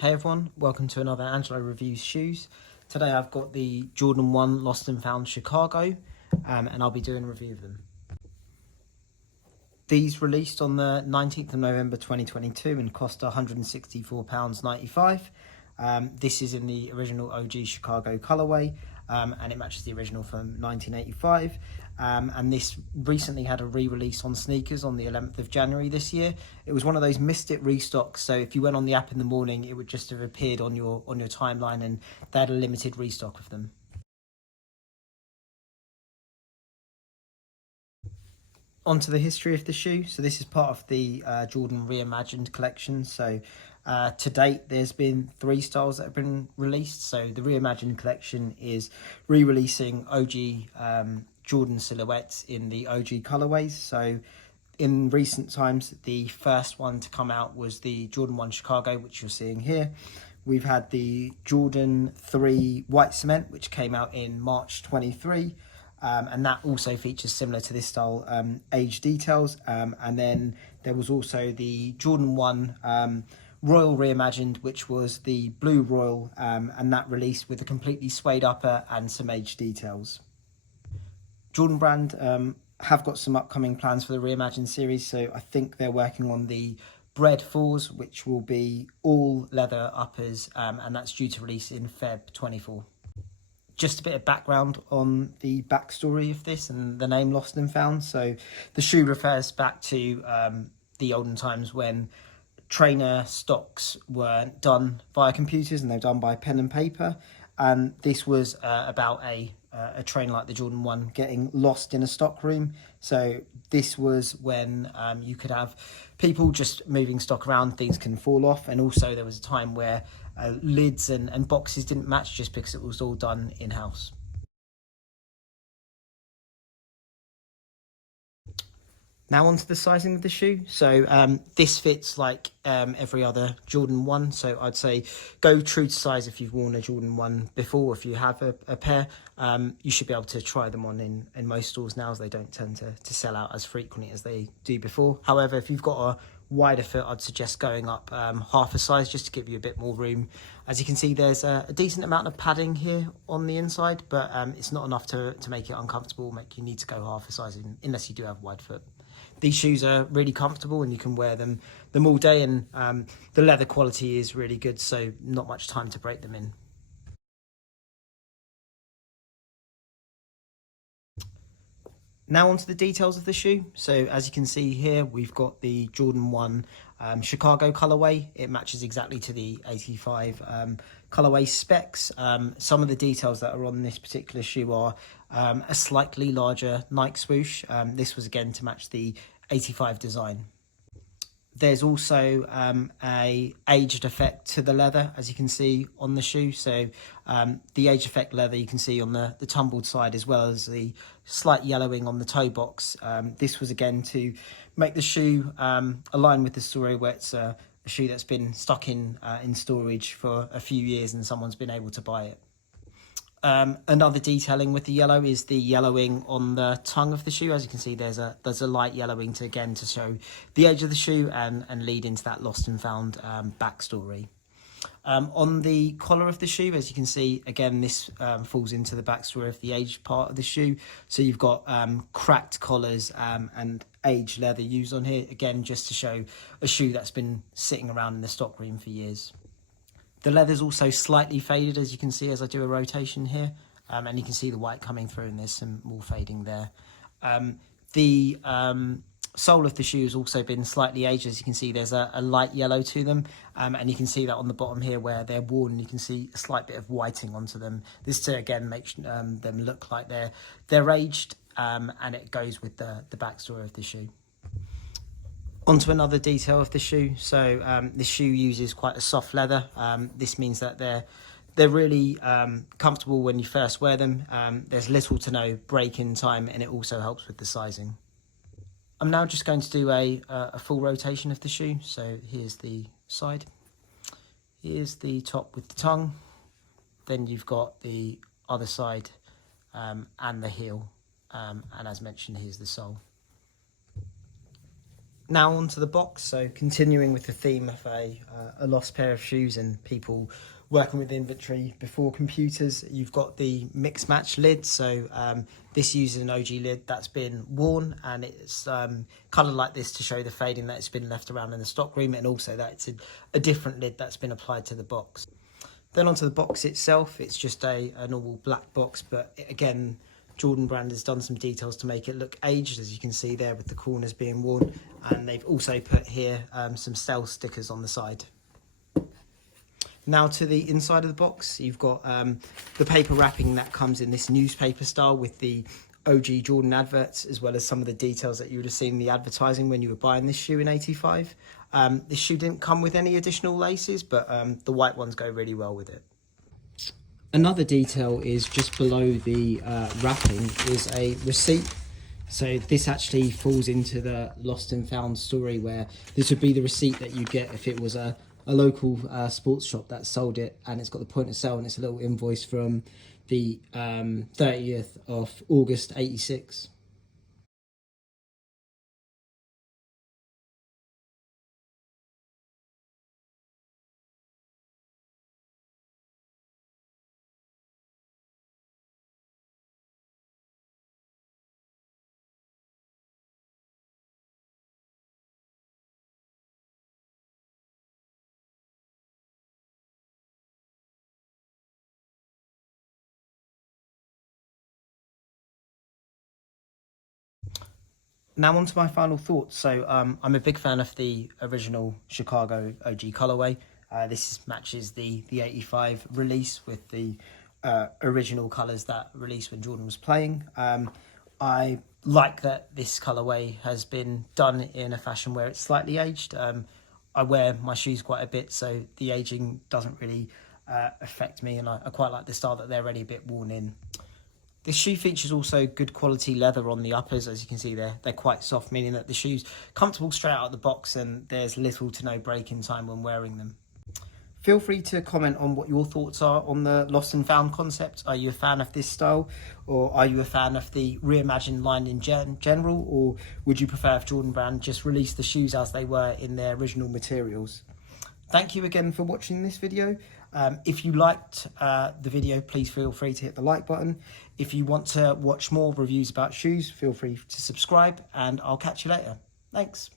Hey everyone, welcome to another Angelo Reviews Shoes. Today I've got the Jordan 1 Lost and Found Chicago, and I'll be doing a review of them. These released on the 19th of November 2022 and cost £164.95. This is in the original OG Chicago colourway, and it matches the original from 1985. And this recently had a re-release on sneakers on the 11th of January this year. It was one of those missed it restocks, so if you went on the app in the morning, it would just have appeared on your timeline, and they had a limited restock of them. Onto the history of the shoe. So this is part of the Jordan Reimagined collection. So to date, there's been 3 styles that have been released. So the Reimagined collection is re-releasing OG Jordan silhouettes in the OG colorways. So in recent times, the first one to come out was the Jordan 1 Chicago, which you're seeing here. We've had the Jordan 3 White Cement, which came out in March 23. And that also features, similar to this style, age details. And then there was also the Jordan 1 Royal Reimagined, which was the Blue Royal, and that released with a completely suede upper and some age details. Jordan Brand have got some upcoming plans for the Reimagined series, so I think they're working on the Bread 4s, which will be all leather uppers, and that's due to release in Feb 24. Just a bit of background on the backstory of this and the name Lost and Found. So the shoe refers back to the olden times when trainer stocks weren't done via computers and they're done by pen and paper. And this was about a trainer like the Jordan 1 getting lost in a stock room. So this was when you could have people just moving stock around, things can fall off. And also there was a time where lids and boxes didn't match just because it was all done in-house. Now onto the sizing of the shoe. So this fits like every other Jordan 1. So I'd say go true to size if you've worn a Jordan 1 before. If you have a pair, you should be able to try them on in most stores now, as they don't tend to sell out as frequently as they do before. However, if you've got a wider foot, I'd suggest going up half a size just to give you a bit more room. As you can see, there's a decent amount of padding here on the inside, but it's not enough to make it uncomfortable, make you need to go half a size unless you do have a wide foot. These shoes are really comfortable and you can wear them all day, and the leather quality is really good, so not much time to break them in. Now onto the details of the shoe. So as you can see here, we've got the Jordan 1 Chicago colorway. It matches exactly to the 85 colorway specs. Some of the details that are on this particular shoe are a slightly larger Nike swoosh. This was again to match the 85 design. There's also a aged effect to the leather, as you can see on the shoe. So the aged effect leather you can see on the tumbled side, as well as the slight yellowing on the toe box. This was again to make the shoe align with the story, where it's a shoe that's been stuck in storage for a few years and someone's been able to buy it. Another detailing with the yellow is the yellowing on the tongue of the shoe. As you can see, there's a light yellowing to show the age of the shoe and lead into that lost and found backstory. On the collar of the shoe, as you can see, again, this falls into the backstory of the age part of the shoe. So you've got cracked collars and aged leather used on here, again, just to show a shoe that's been sitting around in the stock room for years. The leather's also slightly faded, as you can see as I do a rotation here, and you can see the white coming through, and there's some more fading there. The sole of the shoe has also been slightly aged. As you can see, there's a light yellow to them, and you can see that on the bottom here where they're worn, you can see a slight bit of whiting onto them. This to again make them look like they're aged, and it goes with the backstory of the shoe. Onto another detail of the shoe. So this shoe uses quite a soft leather. This means that they're really comfortable when you first wear them. There's little to no break-in time, and it also helps with the sizing. I'm now just going to do a full rotation of the shoe. So here's the side. Here's the top with the tongue. Then you've got the other side and the heel. And as mentioned, here's the sole. Now onto the box. So continuing with the theme of a lost pair of shoes and people working with inventory before computers, you've got the mix match lid. So this uses an OG lid that's been worn, and it's coloured like this to show the fading that it's been left around in the stock room, and also that it's a different lid that's been applied to the box. Then onto the box itself, it's just a normal black box, but again, Jordan Brand has done some details to make it look aged, as you can see there with the corners being worn, and they've also put here some sale stickers on the side. Now to the inside of the box, you've got the paper wrapping that comes in this newspaper style with the OG Jordan adverts, as well as some of the details that you would have seen in the advertising when you were buying this shoe in '85. This shoe didn't come with any additional laces, but the white ones go really well with it. Another detail is just below the wrapping is a receipt. So this actually falls into the lost and found story, where this would be the receipt that you get if it was a local sports shop that sold it, and it's got the point of sale, and it's a little invoice from the 30th of August '86. Now on to my final thoughts. So I'm a big fan of the original Chicago OG colorway. This matches the '85 release with the original colours that released when Jordan was playing. I like that this colorway has been done in a fashion where it's slightly aged. I wear my shoes quite a bit, so the aging doesn't really affect me, and I quite like the style that they're already a bit worn in. This shoe features also good quality leather on the uppers. As you can see there, they're quite soft, meaning that the shoe's comfortable straight out of the box, and there's little to no break-in time when wearing them. Feel free to comment on what your thoughts are on the lost and found concept. Are you a fan of this style, or are you a fan of the reimagined line in general, or would you prefer if Jordan Brand just released the shoes as they were in their original materials? Thank you again for watching this video. If you liked the video, please feel free to hit the like button. If you want to watch more reviews about shoes, feel free to subscribe, and I'll catch you later. Thanks.